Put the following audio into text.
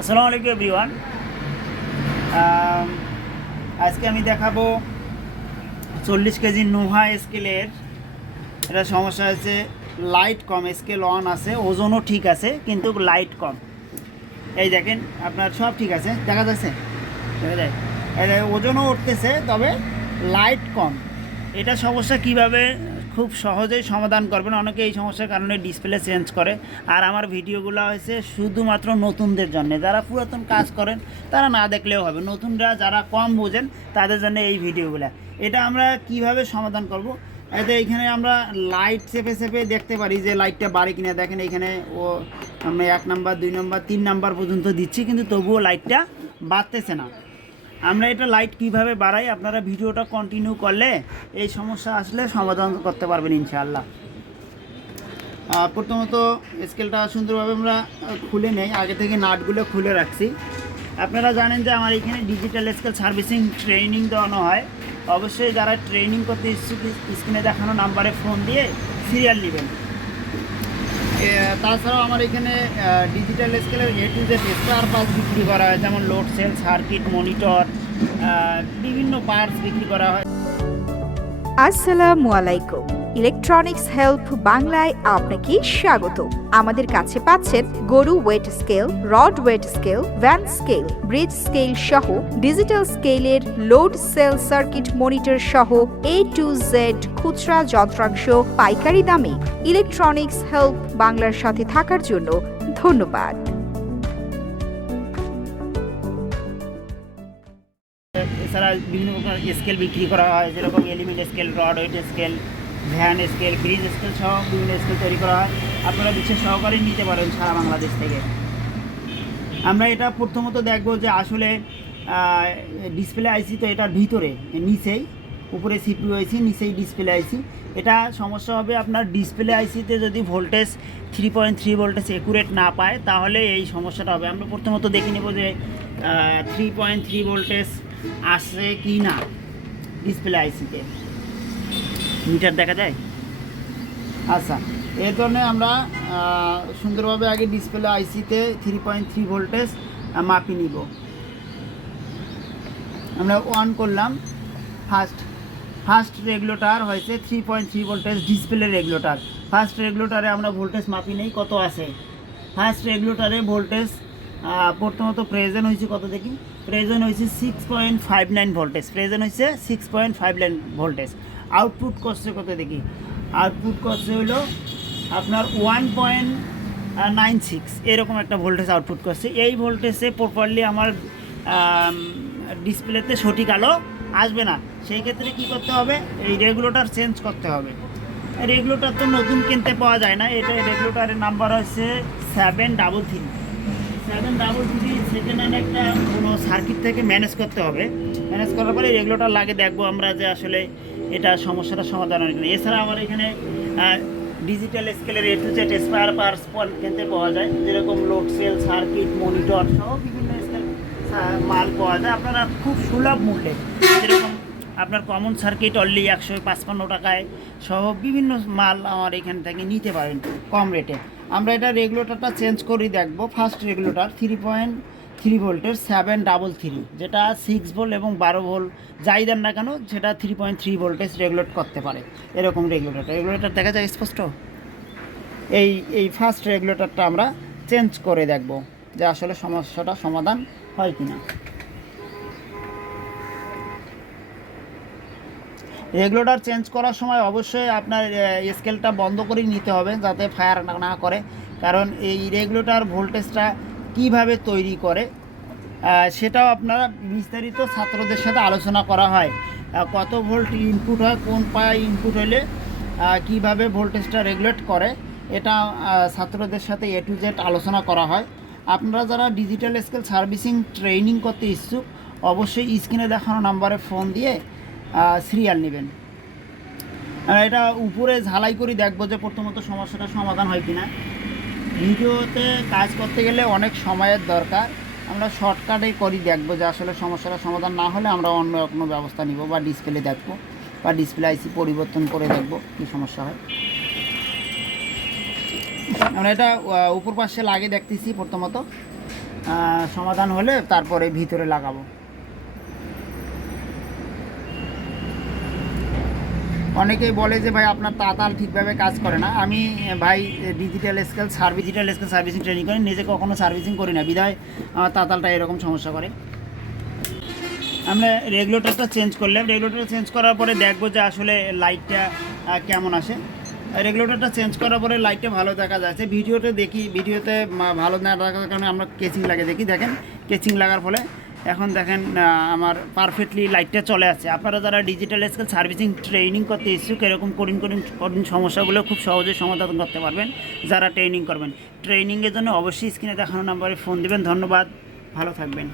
আসসালামু আলাইকুম এভরিওয়ান। আজকে আমি দেখাবো 40 কেজি নোভা স্কেলের। এটা সমস্যা হয়েছে লাইট কম, স্কেল অন আছে, ওজনও ঠিক আছে কিন্তু লাইট কম। এই দেখেন আপনার সব ঠিক আছে, দেখা যাচ্ছে, দেখা যায় এটা ওজনও উঠতেছে তবে লাইট কম। এটা সমস্যা কিভাবে খুব সহজেই সমাধান করবেন। অনেকে এই সমস্যার কারণে ডিসপ্লে চেঞ্জ করে। আর আমার ভিডিওগুলো হয়েছে শুধুমাত্র নতুনদের জন্য, যারা পুরাতন কাজ করেন তারা না দেখলেও হবে, নতুনরা যারা কম বোঝেন তাদের জন্য এই ভিডিওগুলো। এটা আমরা কিভাবে সমাধান করব, এতে এইখানে আমরা লাইট চেপে চেপে দেখতে পারি যে লাইটটা বাড়ে কিনা। দেখেন এইখানে আমরা 1 নাম্বার 2 নাম্বার 3 নাম্বার পর্যন্ত দিচ্ছি কিন্তু তবুও লাইটটা বাড়তেছে না। আমরা এটা লাইট কিভাবে বাড়াই, আপনারা ভিডিওটা কন্টিনিউ করলে এই সমস্যা আসলে সমাধান করতে পারবেন ইনশাআল্লাহ। প্রথমত স্কেলটা সুন্দরভাবে আমরা খুলে নেই, আগে থেকে নাটগুলো খুলে রাখছি। আপনারা জানেন যে আমার এখানে ডিজিটাল স্কেল সার্ভিসিং ট্রেনিং দেওয়ানো হয়। অবশ্যই যারা ট্রেনিং করতে ইচ্ছুক স্ক্রিনে দেখানো নাম্বারে ফোন দিয়ে সিরিয়াল নেবেন। তাছাড়াও আমার এখানে ডিজিটাল স্কেলের A to Z spare parts বিক্রি করা হয়, যেমন লোড সেল, সার্কিট, মনিটর, বিভিন্ন পার্টস বিক্রি করা হয়। আসসালামু আলাইকুম। ইলেকট্রনিক্স হেল্প বাংলায় আপনাকে স্বাগত। আমাদের কাছে পাচ্ছেন গরু weight scale, rod weight scale, van scale, bridge scale সহ ডিজিটাল স্কেলের লোড সেল, সার্কিট, মনিটর সহ A to Z খুচরা যন্ত্রাংশ পাইকারি দামে। ইলেকট্রনিক্স হেল্প বাংলার সাথে থাকার জন্য ধন্যবাদ। এছাড়া বিভিন্ন প্রকার স্কেল বিক্রি করা হয়, যেরকম element scale, rod weight scale, van scale, bridge scale সহ বিভিন্ন স্কেল তৈরি করা হয়। আপনারা বিশেষ সহকারে নিতে পারেন সারা বাংলাদেশ থেকে। আমরা এটা প্রথমত দেখব যে আসলে ডিসপ্লে আইসি তো এটার ভিতরে নিচেই, উপরে সিপিইউ আইসি, নিচেই ডিসপ্লে আইসি। এটা সমস্যা হবে আপনার ডিসপ্লে আইসিতে যদি ভোল্টেজ 3.3 ভোল্টেজ অ্যাকুরেট না পায় তাহলে এই সমস্যাটা হবে। আমরা প্রথমত দেখে নেব যে 3.3 ভোল্টেজ আসে কি না ডিসপ্লে আইসিতে। মিটার দেখা যায়। আচ্ছা, এই ধরনের আমরা সুন্দরভাবে আগে ডিসপ্লে আইসিতে 3.3 ভোল্টেজ মাপি নিব। আমরা অন করলাম, ফার্স্ট রেগুলেটর হয়েছে 3.3 ভোল্টেজ ডিসপ্লে রেগুলেটর। ফার্স্ট রেগুলেটরে আমরা ভোল্টেজ মাপি নেই কত আছে। ফার্স্ট রেগুলেটরে ভোল্টেজ প্রথমত প্রেজেন্ট হয়েছে কত দেখি, প্রেজেন্ট হয়েছে 6.59 ভোল্টেজ, প্রেজেন্ট হয়েছে 6.59 ভোল্টেজ। আউটপুট করছে কত দেখি, আউটপুট করছে হলো আপনার 1.96 এরকম একটা ভোল্টেজ আউটপুট করছে। এই ভোল্টেজে প্রপারলি আমার ডিসপ্লেতে সঠিক আলো আসবে না। সেই ক্ষেত্রে কী করতে হবে, এই রেগুলেটর চেঞ্জ করতে হবে। রেগুলেটর তো নতুন কিনতে পাওয়া যায় না, এটা রেগুলেটরের নাম্বার হচ্ছে 733। সেকেন্ড হ্যান্ড একটা কোনো সার্কিট থেকে ম্যানেজ করতে হবে। ম্যানেজ করার পরে রেগুলেটর লাগে দেখবো আমরা যে আসলে এটা সমস্যাটা সমাধান হয় কিনা। এছাড়া আমার এখানে ডিজিটাল স্কেলের A to Z spare parts কিনতে পাওয়া যায়, যেরকম লোড সেল, সার্কিট, মনিটর সহ বিভিন্ন স্কেল মাল পাওয়া যায় আপনারা খুব সুলভ মূল্যে। যেরকম আপনার কমন সার্কিট অনলি 155 টাকায় সহ বিভিন্ন মাল আমার এখান থেকে নিতে পারেন কম রেটে। আমরা এটা রেগুলেটরটা চেঞ্জ করে দেখব। ফার্স্ট রেগুলেটর 3.3 ভোল্টের 733, যেটা 6 ভোল্ট এবং 12 ভোল্ট যাই দেন না কেন সেটা 3.3 ভোল্টেজ রেগুলেট করতে পারে। এরকম রেগুলেটর দেখা যায় স্পষ্ট। এই ফার্স্ট রেগুলেটরটা আমরা চেঞ্জ করে দেখব যে আসলে সমস্যাটা সমাধান হয় কিনা। রেগুলেটর চেঞ্জ করার সময় অবশ্যই আপনার স্কেলটা বন্ধ করে নিতে হবে যাতে ফায়ার না করে, কারণ এই রেগুলেটর ভোল্টেজটা কিভাবে তৈরি করে সেটাও আপনারা বিস্তারিত ছাত্রদের সাথে আলোচনা করা হয়। কত ভোল্ট ইনপুট হয়, কোন পায়ে ইনপুট হলে কিভাবে ভোল্টেজটা রেগুলেট করে, এটা ছাত্রদের সাথে A to Z আলোচনা করা হয়। আপনারা যারা ডিজিটাল স্কেল সার্ভিসিং ট্রেনিং করতে ইচ্ছুক অবশ্যই স্ক্রিনে দেখানো নাম্বারে ফোন দিয়ে সিরিয়াল নেবেন। এটা উপরে ঝালাই করে দেখবো যে প্রথমত সমস্যাটা সমাধান হয় কিনা। ভিডিওতে কাজ করতে গেলে অনেক সময়ের দরকার, আমরা শর্টকাটেই করি দেখবো যে আসলে সমস্যাটা সমাধান না হলে আমরা অন্য কোনো ব্যবস্থা নিব বা ডিসপ্লে দেখবো বা ডিসপ্লে আইসি পরিবর্তন করে দেখবো কী সমস্যা হয়। আমরা এটা উপর পাশে লাগিয়ে দেখতেছি প্রথমত। সমাধান হলে তারপরে ভিতরে লাগাবো। অনেকেই বলে যে ভাই আপনার তাতাল ঠিকভাবে কাজ করে না। আমি ভাই ডিজিটাল স্কেল সার্ভিসিং ট্রেনিং করি, নিজে কখনো সার্ভিসিং করি না, বিধায় আমার তাতালটা এরকম সমস্যা করে। আমরা রেগুলেটরটা চেঞ্জ করলাম, রেগুলেটর চেঞ্জ করার পরে দেখবো যে আসলে লাইটটা কেমন আসে। রেগুলেটরটা চেঞ্জ করার পরে লাইটটা ভালো দেখা যাচ্ছে, ভিডিওতে দেখি, ভিডিওতে ভালো না দেখার কারণে আমরা কেচিং লাগিয়ে দেখি, দেখেন কেচিং লাগার ফলে এখন দেখেন আমার পারফেক্টলি লাইটটা চলে আসছে। আপনারা যারা ডিজিটাল স্কেল সার্ভিসিং ট্রেনিং করতে ইচ্ছুক, এরকম কঠিন সমস্যাগুলো খুব সহজে সমাধান করতে পারবেন যারা ট্রেনিং করবেন। ট্রেনিংয়ের জন্য অবশ্যই স্ক্রিনে দেখানো নাম্বারে ফোন দেবেন। ধন্যবাদ, ভালো থাকবেন।